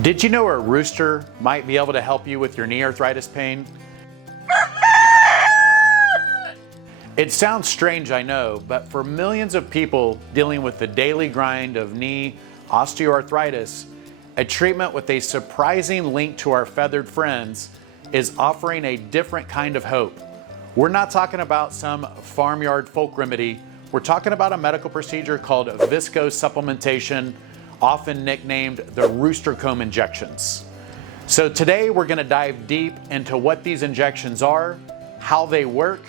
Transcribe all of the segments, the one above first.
Did you know a rooster might be able to help you with your knee arthritis pain? It sounds strange, I know, but for millions of people dealing with the daily grind of knee osteoarthritis, a treatment with a surprising link to our feathered friends is offering a different kind of hope. We're not talking about some farmyard folk remedy. We're talking about a medical procedure called viscosupplementation, often nicknamed the rooster comb injections. So today we're going to dive deep into what these injections are, how they work,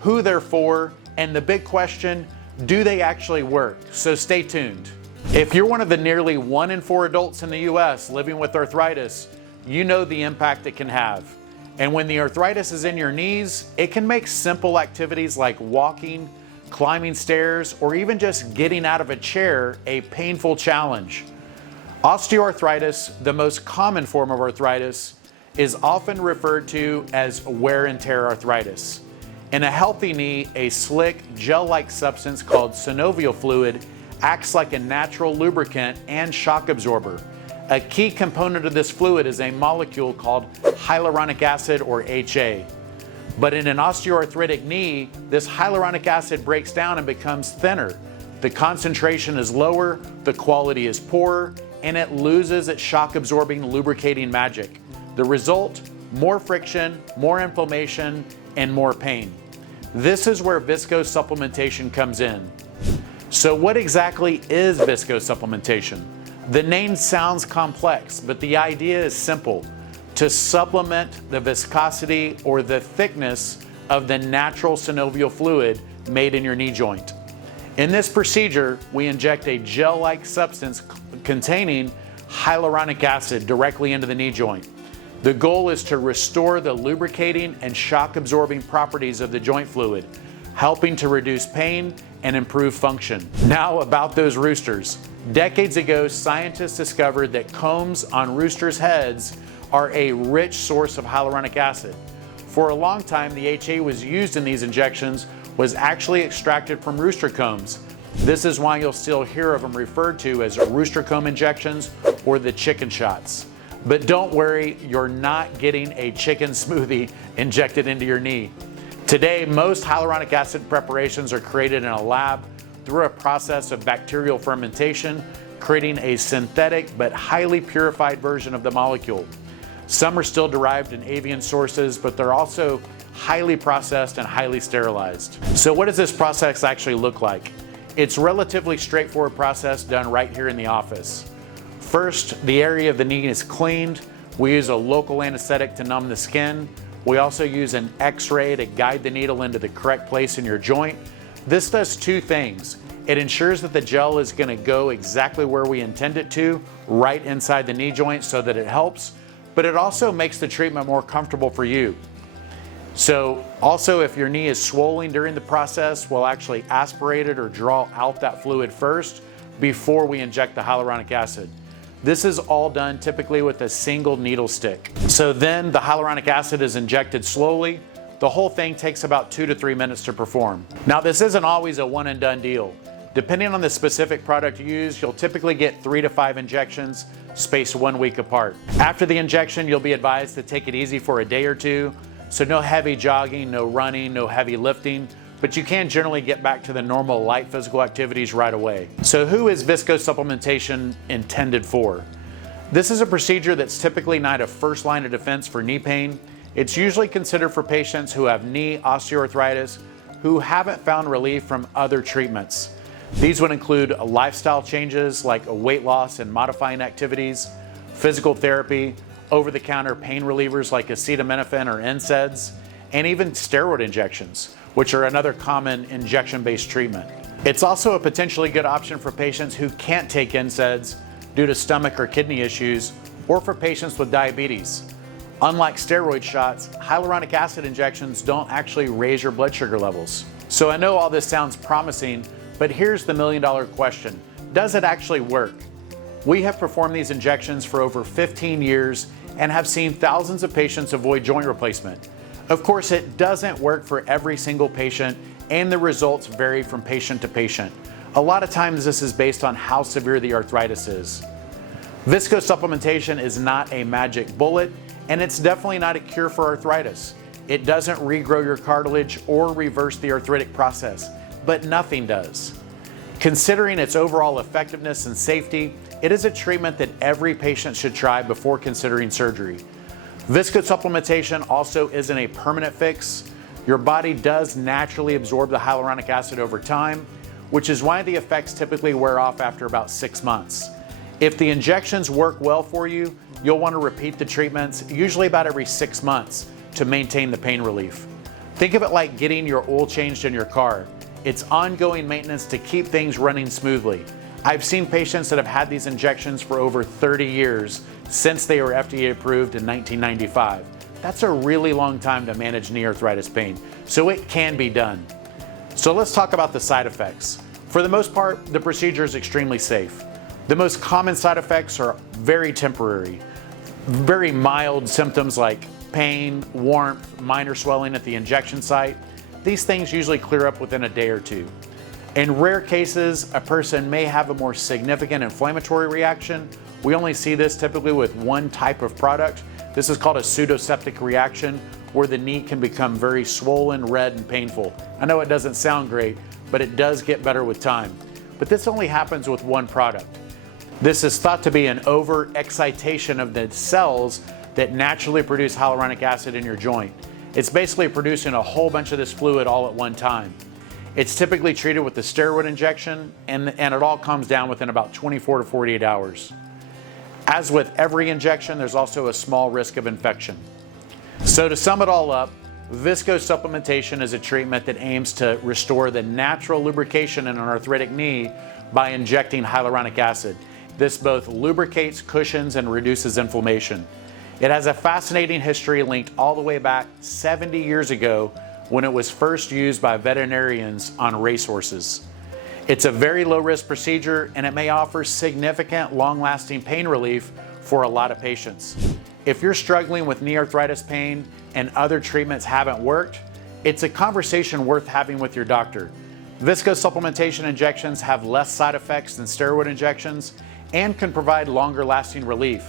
who they're for, and the big question, do they actually work? So stay tuned. If you're one of the nearly 1 in 4 adults in the US living with arthritis, you know the impact it can have. And when the arthritis is in your knees, it can make simple activities like walking, climbing stairs, or even just getting out of a chair a painful challenge. Osteoarthritis, the most common form of arthritis, is often referred to as wear and tear arthritis. In a healthy knee, a slick, gel-like substance called synovial fluid acts like a natural lubricant and shock absorber. A key component of this fluid is a molecule called hyaluronic acid, or HA. But in an osteoarthritic knee, this hyaluronic acid breaks down and becomes thinner. The concentration is lower, the quality is poorer, and it loses its shock-absorbing, lubricating magic. The result? More friction, more inflammation, and more pain. This is where viscosupplementation comes in. So what exactly is viscosupplementation? The name sounds complex, but the idea is simple: to supplement the viscosity or the thickness of the natural synovial fluid made in your knee joint. In this procedure, we inject a gel-like substance containing hyaluronic acid directly into the knee joint. The goal is to restore the lubricating and shock-absorbing properties of the joint fluid, helping to reduce pain and improve function. Now about those roosters. Decades ago, scientists discovered that combs on roosters' heads are a rich source of hyaluronic acid. For a long time, the HA was used in these injections was actually extracted from rooster combs. This is why you'll still hear of them referred to as rooster comb injections or the chicken shots. But don't worry, you're not getting a chicken smoothie injected into your knee. Today, most hyaluronic acid preparations are created in a lab through a process of bacterial fermentation, creating a synthetic but highly purified version of the molecule. Some are still derived in avian sources, but they're also highly processed and highly sterilized. So what does this process actually look like? It's a relatively straightforward process done right here in the office. First, the area of the knee is cleaned. We use a local anesthetic to numb the skin. We also use an X-ray to guide the needle into the correct place in your joint. This does two things. It ensures that the gel is going to go exactly where we intend it to, right inside the knee joint, so that it helps, but it also makes the treatment more comfortable for you. So also, if your knee is swollen during the process, we'll actually aspirate it or draw out that fluid first before we inject the hyaluronic acid. This is all done typically with a single needle stick. So then the hyaluronic acid is injected slowly. The whole thing takes about 2 to 3 minutes to perform. Now, this isn't always a one and done deal. Depending on the specific product used, you'll typically get 3 to 5 injections spaced 1 week apart. After the injection, you'll be advised to take it easy for a day or two. So no heavy jogging, no running, no heavy lifting, but you can generally get back to the normal light physical activities right away. So who is viscosupplementation intended for? This is a procedure that's typically not a first line of defense for knee pain. It's usually considered for patients who have knee osteoarthritis who haven't found relief from other treatments. These would include lifestyle changes like weight loss and modifying activities, physical therapy, over-the-counter pain relievers like acetaminophen or NSAIDs, and even steroid injections, which are another common injection-based treatment. It's also a potentially good option for patients who can't take NSAIDs due to stomach or kidney issues, or for patients with diabetes. Unlike steroid shots, hyaluronic acid injections don't actually raise your blood sugar levels. So I know all this sounds promising, but here's the million-dollar question. Does it actually work? We have performed these injections for over 15 years and have seen thousands of patients avoid joint replacement. Of course, it doesn't work for every single patient, and the results vary from patient to patient. A lot of times this is based on how severe the arthritis is. Viscosupplementation is not a magic bullet, and it's definitely not a cure for arthritis. It doesn't regrow your cartilage or reverse the arthritic process, but nothing does. Considering its overall effectiveness and safety, it is a treatment that every patient should try before considering surgery. Viscosupplementation also isn't a permanent fix. Your body does naturally absorb the hyaluronic acid over time, which is why the effects typically wear off after about 6 months. If the injections work well for you, you'll want to repeat the treatments, usually about every 6 months, to maintain the pain relief. Think of it like getting your oil changed in your car. It's ongoing maintenance to keep things running smoothly. I've seen patients that have had these injections for over 30 years since they were FDA approved in 1995. That's a really long time to manage knee arthritis pain, so it can be done. So let's talk about the side effects. For the most part, the procedure is extremely safe. The most common side effects are very temporary. Very mild symptoms like pain, warmth, minor swelling at the injection site. These things usually clear up within a day or two. In rare cases, a person may have a more significant inflammatory reaction. We only see this typically with one type of product. This is called a pseudoseptic reaction, where the knee can become very swollen, red, and painful. I know it doesn't sound great, but it does get better with time. But this only happens with one product. This is thought to be an over-excitation of the cells that naturally produce hyaluronic acid in your joint. It's basically producing a whole bunch of this fluid all at one time. It's typically treated with the steroid injection, and it all calms down within about 24 to 48 hours. As with every injection, there's also a small risk of infection. So to sum it all up, viscosupplementation is a treatment that aims to restore the natural lubrication in an arthritic knee by injecting hyaluronic acid. This both lubricates, cushions, and reduces inflammation. It has a fascinating history linked all the way back 70 years ago when it was first used by veterinarians on racehorses. It's a very low-risk procedure, and it may offer significant long-lasting pain relief for a lot of patients. If you're struggling with knee arthritis pain and other treatments haven't worked, it's a conversation worth having with your doctor. Viscosupplementation injections have less side effects than steroid injections and can provide longer-lasting relief.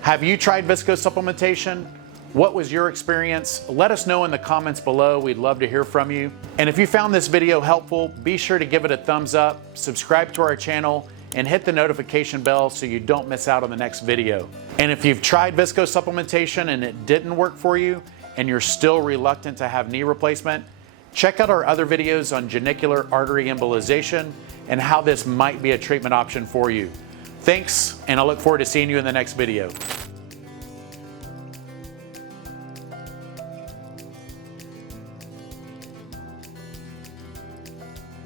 Have you tried viscosupplementation? What was your experience? Let us know in the comments below. We'd love to hear from you. And if you found this video helpful, be sure to give it a thumbs up, subscribe to our channel, and hit the notification bell so you don't miss out on the next video. And if you've tried viscosupplementation and it didn't work for you, and you're still reluctant to have knee replacement, check out our other videos on genicular artery embolization and how this might be a treatment option for you. Thanks, and I look forward to seeing you in the next video.